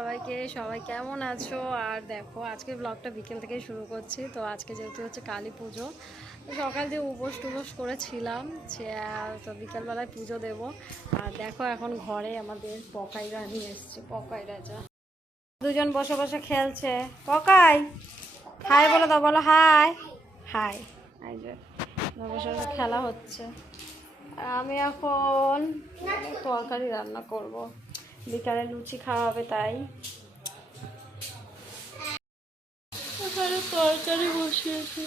সবাইকে, সবাই কেমন আছো? আর দেখো আজকে ব্লগটা বিকেল থেকে শুরু করছি। তো আজকে যেহেতু হচ্ছে কালী পুজো, সকাল দিয়ে উপোস টুপোস করেছিলাম, তো বিকেলবেলায় পুজো দেব। আর দেখো এখন ঘরে আমাদের পকাইরা নিয়ে এসছে, পকাইরা যা দুজন বসে বসে খেলছে। পকাই হাই বলে দাও, বলো হাই হাই। এই যে বসে বসে খেলা হচ্ছে। আর আমি এখন তরকারি রান্না করব, বিকালে লুচি খাওয়া হবে, তাই তরকারি বসিয়েছি,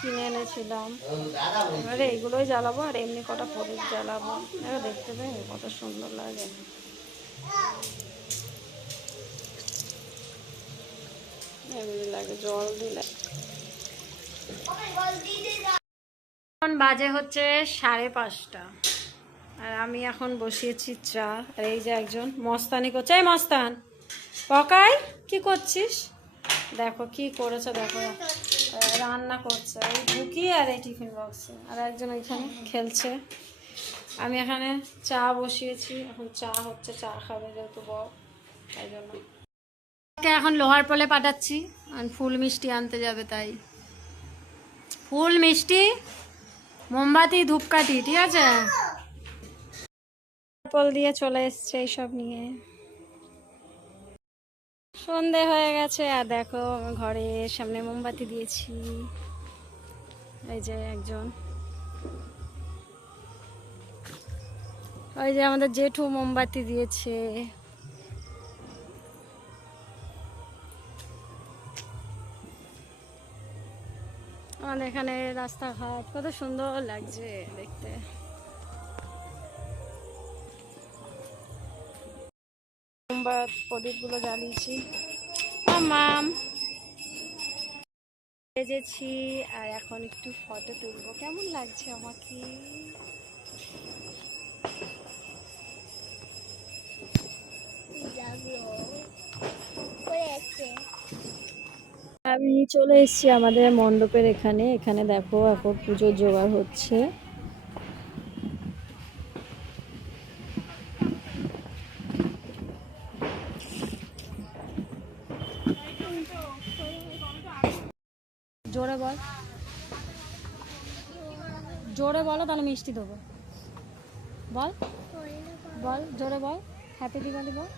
কিনে এনেছিলাম। এবারে এইগুলোই জ্বালাবো আর এমনি কটা প্রদীপ জ্বালাবো। এবার দেখতে পেয়ে কত সুন্দর লাগে। এমনি লাগে জল দিলে। এখন বাজে হচ্ছে 5:30 আর আমি এখন বসিয়েছি চা। আর এই যে একজন মস্তানি করছে, এই মস্তান পকাই কি করছিস? দেখো কি করেছে, দেখো রান্না করছে এই ঢুকি আর এই টিফিন বক্সে। আর একজন ওইখানে খেলছে। আমি এখানে চা বসিয়েছি, এখন চা হচ্ছে, চা খাবে যেহেতু বর, তাই জন্য এখন লোহার পোলে পাঠাচ্ছি। ফুল মিষ্টি আনতে যাবে, তাই ফুল মিষ্টি মোমবাতি ধূপকাঠি, ঠিক আছে? পোল দিয়ে চলে এসছে এইসব নিয়ে। সন্ধে হয়ে গেছে আর দেখো ঘরের সামনে মোমবাতি দিয়েছি। এই যে একজন, ওই যে আমাদের জেঠু মোমবাতি দিয়েছে। আমাদের এখানে রাস্তাঘাট কত সুন্দর লাগছে দেখতে। মোমবাতি প্রদীপগুলো জ্বালিয়েছি, মাম ভেজেছি। আর এখন একটু ফটো তুলবো, কেমন লাগছে আমাকে? আমি চলে এসেছি আমাদের মণ্ডপের এখানে। এখানে দেখো এখন পুজোর জোগাড় হচ্ছে। জোরে বল, জোরে বলো তাহলে মিষ্টি দেবো। বল বল জোরে বল, হ্যাপি দিওয়ালি বল।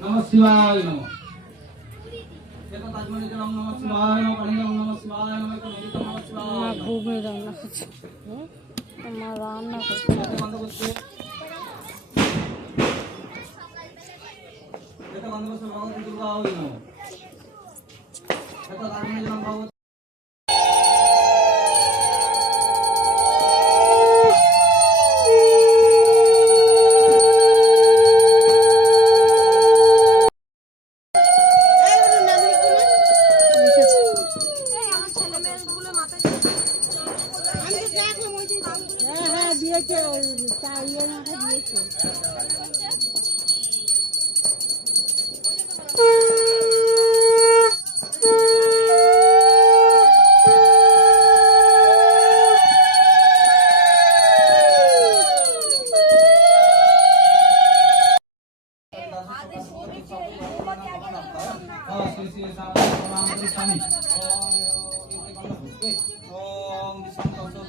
नमः शिवाय नमः। এটা তাজমনি জলং নমঃ শিবায় নমঃ, পানি জলং নমঃ শিবায় নমঃ, এটা নমঃ শিবায়। মা ভূমি রান্না করছে, মা রান্না করছে, বন্ধ করছে। এটা বন্ধ করছে, ভগবতী দুর্গা হই নমঃ। এটা তাজমনি জলং ভগবতী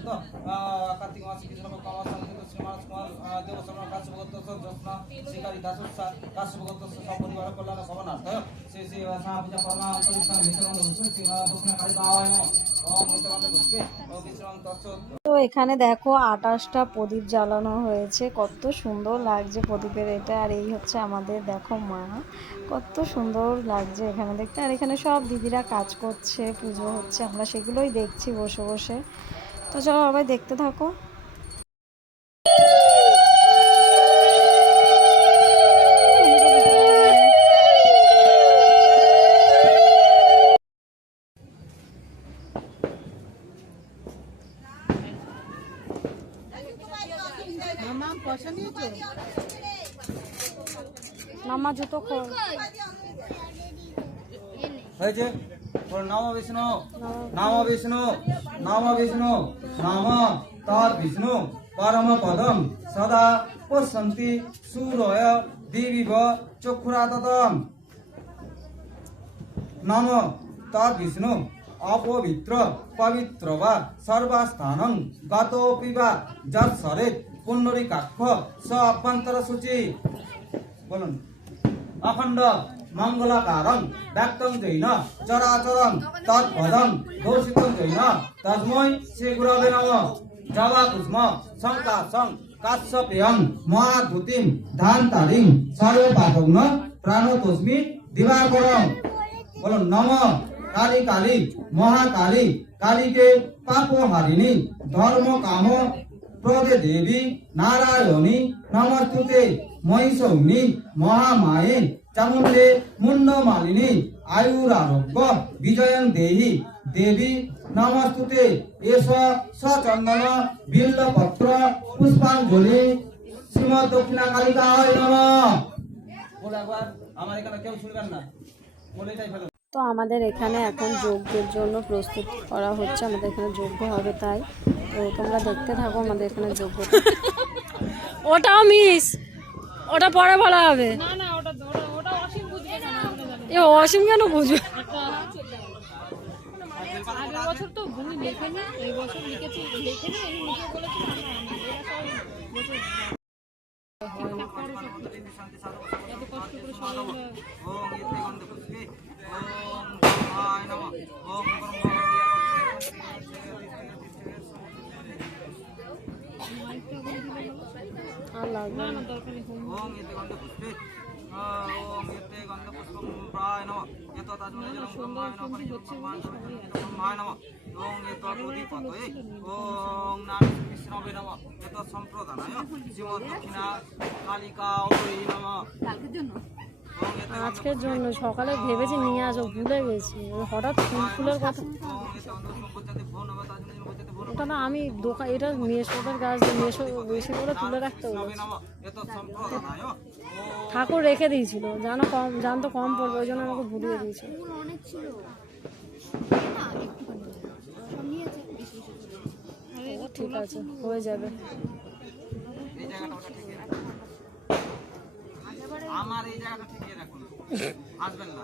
পর্যন্ত কার্তিক মাসে কৃষ্ণ পক্ষ অমাবস্যা শ্রীমান কুমার দেবসম্রাট কাশ্যপগত জ্যোৎস্না শিকারী দাসোৎসা কাশ্যপগত সপরিবার কল্যাণ সবনার্থ শ্রী শ্রী পূজা কর্মা অন্তরিষ্ঠান ভিতরণ দক্ষিণ কালিকায় ওম নিত্যকান্ত পুষ্পে ও বিশ্রাম তৎসৎ। তো এখানে দেখো 28টা প্রদীপ জ্বালানো হয়েছে, কত সুন্দর লাগছে প্রদীপের এটা। আর এই হচ্ছে আমাদের দেখো মা, কত সুন্দর লাগছে এখানে দেখতে। আর এখানে সব দিদিরা কাজ করছে, পুজো হচ্ছে, আমরা সেগুলোই দেখছি বসে বসে। তো চলো সবাই দেখতে থাকো। মামা জুতো খোল। হয়েছে নম বিষ্ণু নাম বিষ্ণু নাম বিষ্ণু নাম তৎ বিষ্ণু পরম পদম সদা পশ্যন্তি সূরয় দিবিব চক্ষুরাততম। নাম তৎ বিষ্ণু অপবিত্র পবিত্র বা সর্বস্থানং গতোপি বা যৎসরেৎ পুণ্ডরীকাক্ষ স অভ্যন্তর সূচি। বলুন অখণ্ড মঙ্গলাকারং ব্যক্তং জৈন চরাচরং তৎপদং দর্শিতং জৈন তস্मै শ্রী গুরবে নমঃ। জবা কুষ্ম সংকাশং কাশ্যপেয়ং মহাদ্ভুতিং ধান্তারিং সর্বপাপগ্ন প্রাণতস্মি দিবাকরং। বলুন নম কালী কালী মহাকালী কালীকে পাপহারিণী ধর্ম কাম প্রদে দেবী নারায়ণী নমস্তুতে মহিষগ্নি মহামায়ে চামুণ্ডে মুন্ডমালিনী আয়ুরারোগ্য বিজয়ং দেহি দেবী নমস্তুতে। এস সচন্দন বিল্লপত্র পুষ্পাঞ্জলি শ্রীমৎ দক্ষিণা কালিকায় নমঃ। বলে একবার, আমার এখানে কেউ শুনবেন না, বলে এটাই ভালো। তো আমাদের এখানে এখন যজ্ঞের জন্য প্রস্তুত করা হচ্ছে, আমাদের এখানে যজ্ঞ হবে, তাই তো তোমরা দেখতে থাকো আমাদের এখানে যজ্ঞটা। ওটাও মিস, ওটা পরে বলা হবে। এ অসীম কেন বুঝবে? আগের বছর তো ভূমি লেখেনি, এই বছর লিখেছি, লেখেনি এই মুখে বলেছি এত কষ্ট করে সবাই আর লাগবে না দরকার নেই। ওম এতে গন্ধ পুষ্পে ওম এতে গন্ধ পুষ্পম প্রায় নমঃ। এত তাজমনে জলম ব্রহ্মায় নমঃ পরিব্রহ্মায় নমঃ। ওম এত অধিপতয়ে ওম নারী বিষ্ণবে নমঃ। এত সম্প্রদানায় শ্রীমৎ দক্ষিণা কালিকা ওই নমঃ। কালকের জন্য আজকের জন্য সকালে ভেবেছি নিয়ে আসবো, ভুলে গেছি। হঠাৎ ফুলের কথা, ওটা না আমি দোকান, এটা মেশোদের গাছ, মেশো বেশি করে তুলে রাখতে বলেছি। ঠাকুর রেখে দিয়েছিল, জানো কম, জানতো কম পড়বে, ওই জন্য আমাকে ভুলিয়ে দিয়েছিল। ঠিক আছে, হয়ে যাবে। আমার এই জায়গাটা ঠিকই রাখুন, আসবেন না।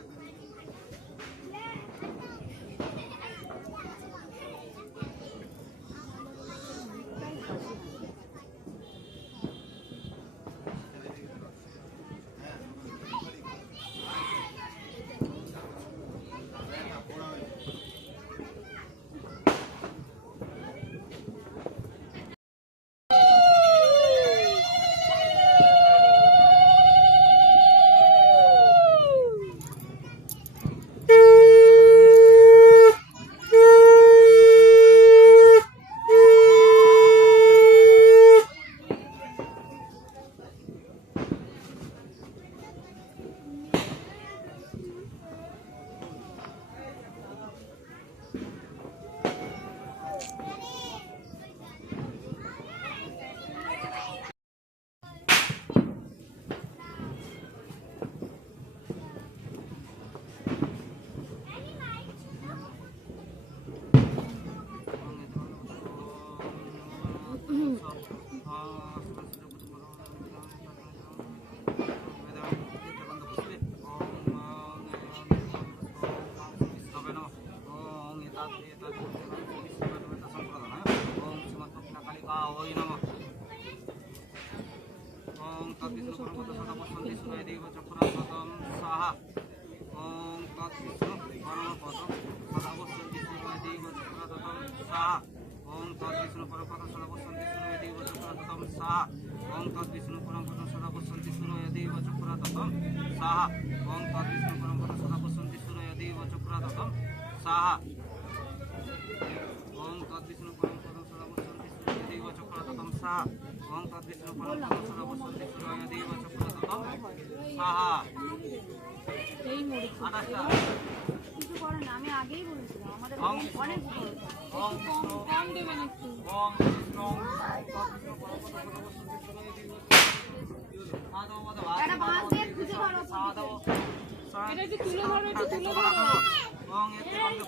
দেব চক্রাতম সাহা ওম তৎবিষ্ণু পরমপদম সদা বসন্তি সুরয় দেব চক্রাতম সাহা ওম তৎবিষ্ণু পরমপদম সদা বসন্তি সুরয় দেব চক্রাতম সাহা ওম তৎবিষ্ণু পরমপদম সদা বসন্তি সুরয় দেব চক্রাতম সাহা ওম তৎবিষ্ণু পরমপদম সদা বসন্তি সুরয় দেব চক্রাতম সাহা ওম তৎবিষ্ণু পরমপদম সদা বসন্তি সুরয় দেব চক্রাতম সাহা ওম তৎবিষ্ণু পরমপদম সদা বসন্তি সুরয় দেব চক্রাতম সাহা এই মোড়ে 28টা কিছু করে না, আমি আগেই বলেছিলাম আমাদের ওম অনেক ওম কম দেবেন একটু। ওম বিষ্ণু তৎবিষ্ণু পরমপদম সদা বসন্তি সুরয় দেব একটা বাঁশ দিয়ে খুঁজে ধরো। এটা একটু তুলে ধরো, একটু তুলে ধরো। ওম এতে বন্ধ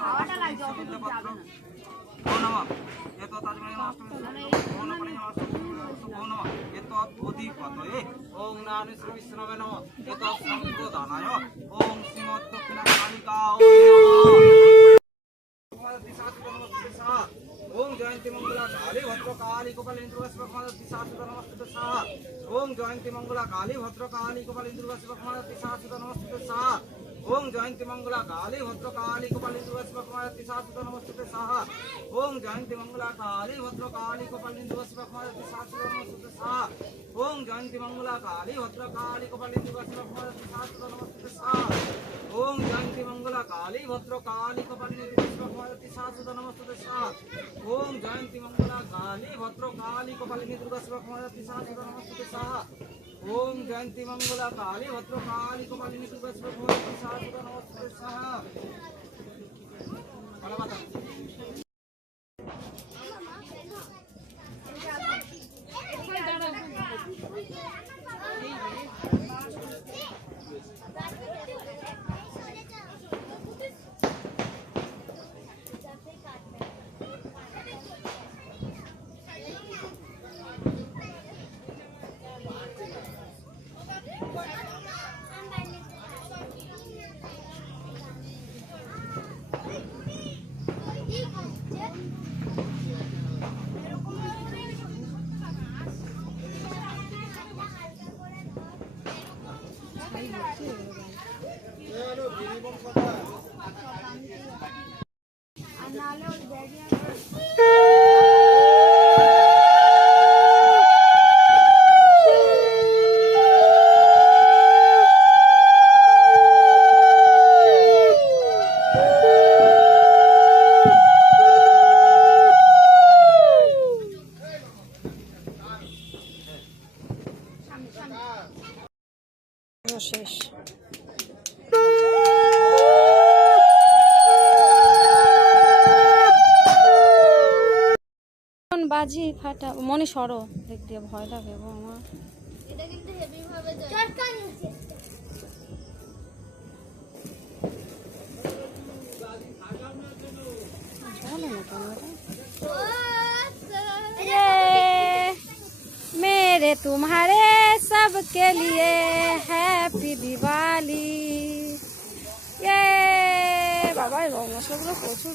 হাওয়াটা লাগছে, অত দূর যাবে না। ওম নমঃ এত তাজমণি নমস্কার ওম নমঃ ওম নমঃ এত অধিপতয়ে ওম নারায়ণ শ্রী বিষ্ণবে নমঃ এত সম্প্রদানায় ওম শ্রীমৎ দক্ষিণা কালিকা ओम जयंती मंगला काली भद्र काली नमस्ते साहा ओम जयंती मंगला काली भद्र काली नमस्ते साहा ओम जयंती मंगला काली भद्र काली नमस्ते साहा ओम जयंती मंगला काली भद्र काली नमस्ते साहा ओम जयंती मंगला काली भद्र काली नमस्ते साहा ओम जयंती मंगला काली भद्र काली नमस्ते साहा ओम जयंती मंगला काली भद्र काली नमस्ते साहा ओम जयंती मंगला काली भद्र काली नमस्ते साहा আর নাহলে ওই ব্যাগে শেষ। বাজি ফাটা মনে সরো দেখ দিয়ে ভয় লাগে গো আমার। এটা কিন্তু হেভি ভাবে যায়। চটকা নিচে চলে না কেন ये मेरे तुम्हारे सबके लिए हैप्पी दिवाली ये বাবা এই রং মশলাগুলো প্রচুর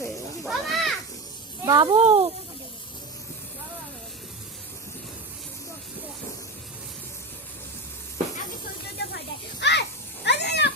বাবু আগে ছোটটা ফাটায় আর আরে না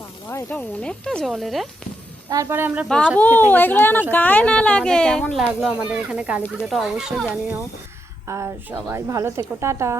বাবা এটা অনেকটা জলে রে। তারপরে আমরা বাবু এগুলো যেন গায়ে না লাগে। কেমন লাগলো আমাদের এখানে কালী পুজোটা অবশ্যই জানিও, আর সবাই ভালো থেকো, টাটা।